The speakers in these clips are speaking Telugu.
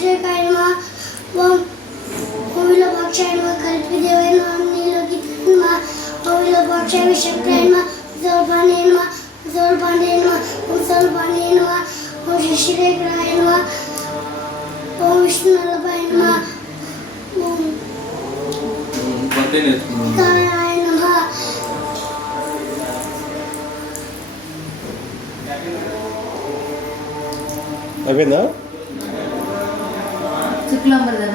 శశిరేఖాయ నమః ఓం విలోపాక్షాయ నమః కల్పిదేవాయ నమః నీలోకితాయ నమః ఓం విలోపాక్షాయ విశక్తాయ నమః జోల్పాండే నమః జోల్పాండే నమః ఓం జోల్పాండే నమః ఓం శశిరేఖాయ నమః ఓం విష్ణువల్లభాయ నమః ఓం తారాయ నమః అయిపోయిందా? శుక్లాంబరధరం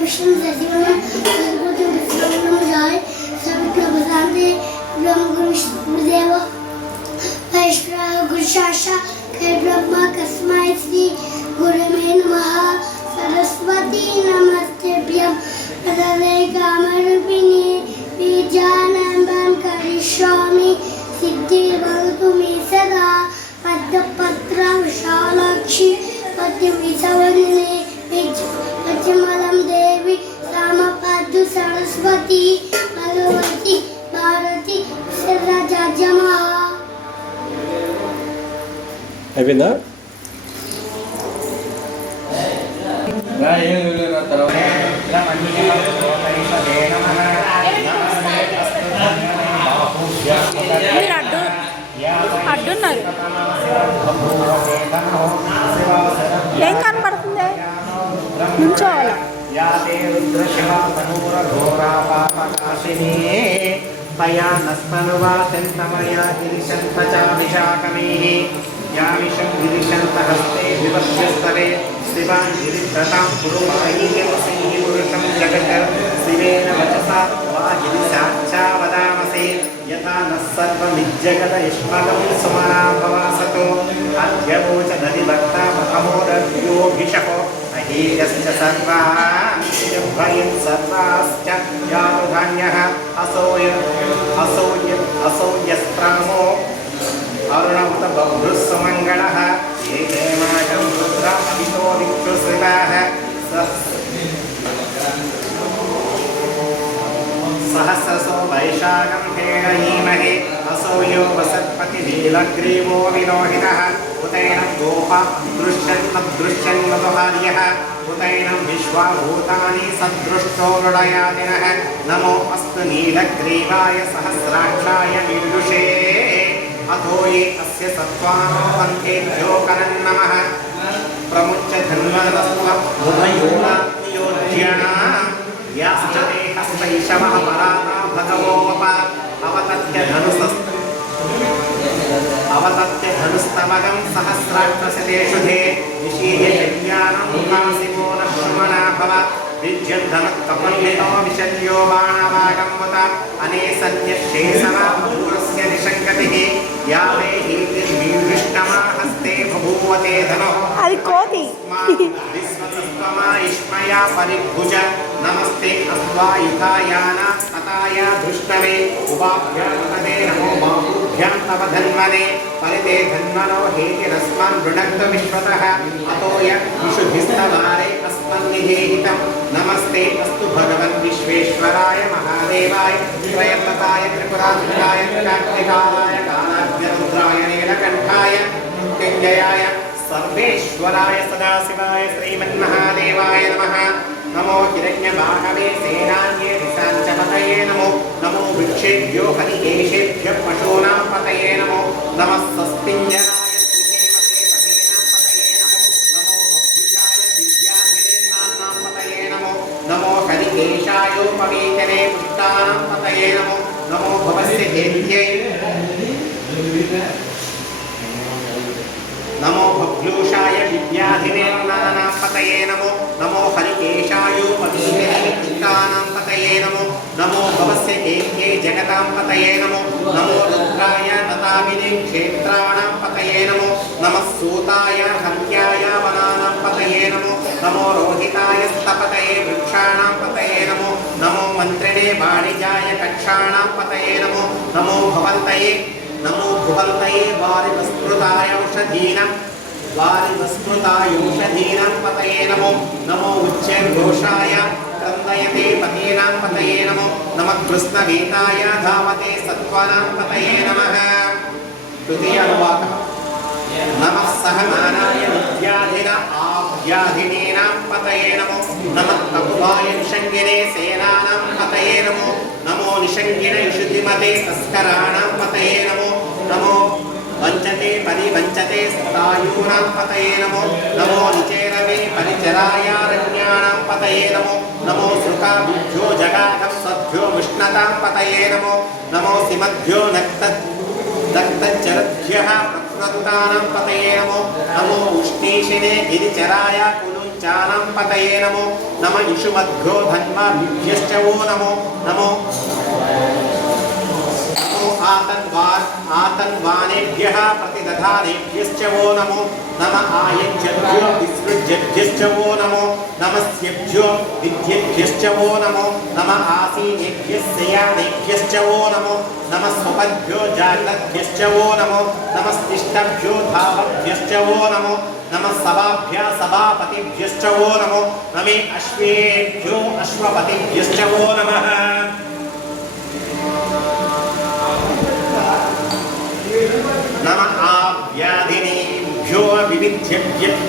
విష్ణు సశివనం సద్గురు విష్ణువనం జాయ్ సవిత్ర ప్రశాంతే బ్రహ్మ గురు విష్ణు గురుదేవ వైష్ణవ గురు శాస్త్ర కే బ్రహ్మ కస్మై శ్రీ గురుమే నమః సరస్వతి నమస్తేభ్యం ప్రదదే కామరూపిణి బీజానందం కరిష్యామి సిద్ధిర్భవతు మే సదా పద్మపత్ర విశాలాక్షి పద్మవిసవర్ణిని పద్మలం దేవి రామపద్దు సరస్వతి భగవతి భారతి సరజమా. అయిపోయిందా? మీరు అడ్డున్నారు. ఏం కనపడుతుంది? నుంచోవాల. తయా నస్మనువా చింతమయా గిరిశంతచాభిషాకమేః యామిషం గిరిశంతహస్తే వివస్యస్తరే శివాన్ గిరిప్రతాం పురుమాయీయవసైః పురుషం జగత్ శివేన వచసా వా గిరిశాచ్చా వదామసే యథా నః సర్వమిజ్జగత యుష్మగం సుమనా భవాసతో అద్యవోచ నదిభక్తా మహమోదర్యోభిషపో అహీయశ్చ సర్వాణ్యభయం సర్వాశ్చ యాతుధాన్యః అసౌయస్త్రామో అరుణముత బహుః సుమంగళః ఏకేమాకం రుద్రాభితో విక్షుశ్రితాః సహస్రసో వైశాఖం హేళయీమహే అసౌయో వసత్పతి నీలగ్రీవో విలోహితః ఉతైనం గోప దృశ్యన్మధుహార్యః ఉతైనం విశ్వభూతాని సదృష్టో మృడయాదినః నమో అస్తు నీలగ్రీవాయ సహస్రాక్షాయ విదుషే అథో ఏ అస్య సత్వానో వంతేభ్యో కరన్నమః ప్రముచ్య ధన్వనస్వయోజ్యనా యాశ్చతే హస్తైషవః పరాతా భగవోప అవతత్య ధనుస్తమగం సహస్రాక్షసదేషుధే నిషీహే శయ్యానం కాంసివో నశ్మనా భవ విద్యుద్ధనఃకపల్లితో విశల్యో బాణవాగంవత అనేసన్యశేషనా పూరస్య నిషంగతిః యావే హీతిర్మీదృష్టమా హస్తే బభూవతే ధనుః అది కోతి. విశ్వసత్వమా ఇష్మయా పరిభుజ నమస్తే అస్వాయుధాయాన తతాయ దృష్టవే ఉపాభ్యాం నమో బాహుభ్యాం తవ ధన్వనే పరితే ధన్వనో హేతిరస్మాన్ బృణక్త విశ్వతః అతోయ విశుద్ధిస్తవారే అస్మన్నిధేహితం నమస్తే అస్తు భగవన్ విశ్వేశ్వరాయ మహాదేవాయ త్రయంబకాయ త్రిపురాంతకాయ త్రికాగ్నికాయ కాలాగ్నిరుద్రాయ నీలకంఠాయ మృత్యుంజయాయ సర్వేశ్వరాయ సదాశివాయ శ్రీమన్మహాదేవాయ నమః. నమో హిరణ్యబాహవే సేనాన్యే దిశాంచపతయే నమో నమో వృక్షేభ్యో హరికేశేభ్య పశూనాం పతయే నమో నమః స్వస్తింజనాయ శ్రీమతే పతీనాం పతయే నమో నమో భద్రుషాయ విద్యాధిరేన్నాం పతయే నమో నమో హరికేశాయోపవీతనే పుష్టానాం పతయే నమో నమో భవస్య హేత్యై నమో భద్రూషాయ విద్యాధిరేన్నాం పతయే నమో నమో హరికేశాయోపవీతనే పుష్టానాం పతయే నమో నమో భవస్య హేత్యై జగతాం పతయే నమో నమో రుద్రాయ తథావినే క్షేత్రాణాం పతయే నమో నమః సూతాయ హంత్యాయ వనానాం పతయే నమో నమో రోహితాయ స్థపతయే వృక్షాణాం పతయే నమో నమో మంత్రిణే వాణిజాయ కక్షాణాం పతయే నమో నమో భవంతయే నమో భువంతయే వారివస్మృతాయౌషధీనాం పతయే నమో నమో ఉచ్ఛేర్ఘోషాయ క్రందయతే పతీనాం పతయే నమో నమః కృష్ణగీతాయ ధావతే సత్వానాం పతయే నమః. తృతీయ అనువాకः नमः सहमानाय विद्याधिन आव्याधिनीनां पतये नमो नमः ककुवाय निषङ्गिने सेनानां पतये नमो नमो निषङ्गिने युषुतिमते तस्कराणां पतये नमो नमो वञ्चते परिवञ्चते स्थायूनां पतये नमो नमो निचेरवे परिचरायारण्याणां पतये नमो नमो सुखाभ्यो जगाधं सद्भ्यो मुष्णतां पतये नमो नमो सिमद्भ्यो दत्तचरद्भ्यः प्रकृतानां पतये नमो नमो उष्णीषिणे गिरिचराय कुलुञ्चानां पतये नमो नमः इषुमद्भ्यो धन्वाभ्यश्च वो नमो नमो आतन्वानेभ्यः प्रतिदधानेभ्यश्च वो नमो नमः आयज्यभ्यो विसृज्यभ्यश्च वो नमो नमस्यभ्यो विद्येभ्यश्च वो नमो नमः आसीनेभ्यः शयानेभ्यश्च वो नमो नमः स्वपद्भ्यो जाग्रद्भ्यश्च वो नमो नमस्तिष्ठभ्यो धावभ्यश्च वो नमो नमः सभाभ्यः सभापतिभ्यश्च वो नमो नमे अश्वेभ्यो अश्वपतिभ्यश्च वो नमः नमः आव्याधिनेभ्यो विविध्यभ्यः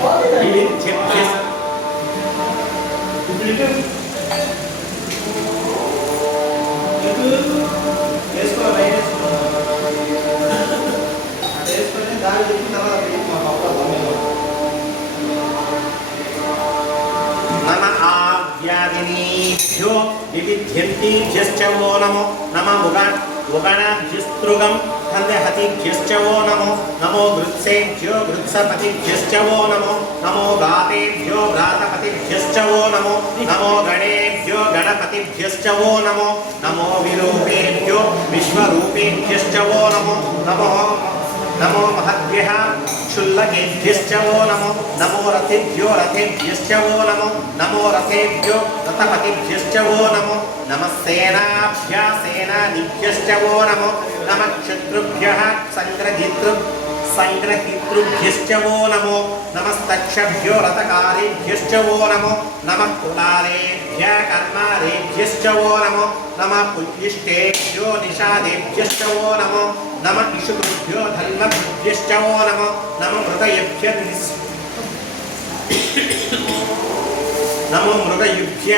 नमः आव्याधिनेभ्यो विविध्यन्तीभ्यश्च वो नमो नमः उगणाभ्यस्तृगं हन्यहतिभ्यश्च वो नमो नमो गृत्सेभ्यो गृत्सपतिभ्यश्च वो नमो नमो गातेभ्यो भ्रातपतिभ्यश्च वो नमो नमो गणेभ्यो गणपतिभ्यश्च वो नमो नमो विरूपेभ्यो विश्वरूपेभ्यश्च वो नमो नमो महद्भ्यः क्षुल्लकेभ्यश्च वो नमो नमो रथेभ्यो रथेभ्यश्च वो नमो नमो रथेभ्यो रथपतिभ्यश्च वो नमो नमः सेनाभ्यः सेनानिभ्यश्च वो नमो नमः क्षत्रुभ्यः संग्रहीतृभ्यश्च वो नमो नमस्तक्षभ्यो रथकारेभ्यश्च वो नमो नमः कुलालेभ्यः कर्मारेभ्यश्च वो नमो नमः पुल्लिष्टेभ्यो निषादेभ्यश्च वो नमो नमः इषुभ्यो धर्मभ्यश्च वो नमो नमः मृगयुभ्य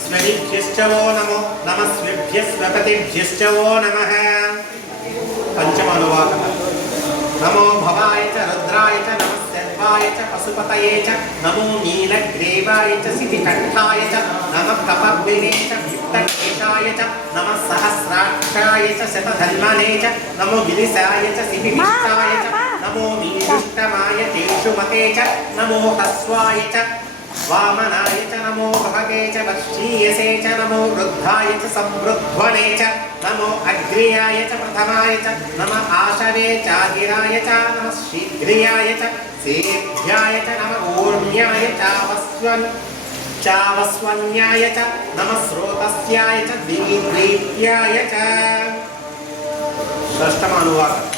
स्वनिभ्यश्च वो नमो नमः स्वेभ्यः स्वपतिभ्यश्च वो नमः पंचमानुवाकः नमो भवाय च रुद्राय च नमः सर्वाय च पशुपतये च नमो नीलग्रीवाय च सिद्धिकण्ठाय च नमः कपर्दिने च वित्तकेशाय च नमः सहस्राक्षाय च शतधन्वने च नमो गिरिशाय च सिद्धिष्ठाय च नमो नीलुष्टमाय चेषुमते च नमो हस्वाय च वामनाय च नमो भगे च वक्षीयसे च नमो वृद्धाय च संवृध्वने च नमो अग्र्याय च प्रथमाय च नमः आशवे चागिराय च नमः शीघ्रियाय च सेभ्याय च नमः ऊर्ण्याय चावस्वन्याय च नमः स्रोतस्याय च द्विप्रीत्याय च षष्ठमानुवाकः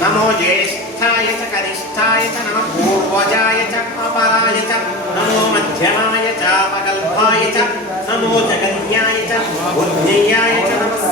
नमो ज्येष्ठाय च कनिष्ठाय च नमः पूर्वजाय च अपराय च नमो मध्यमाय च अपकल्पाय च नमो जगन्याय च बुद्धियाय च नमः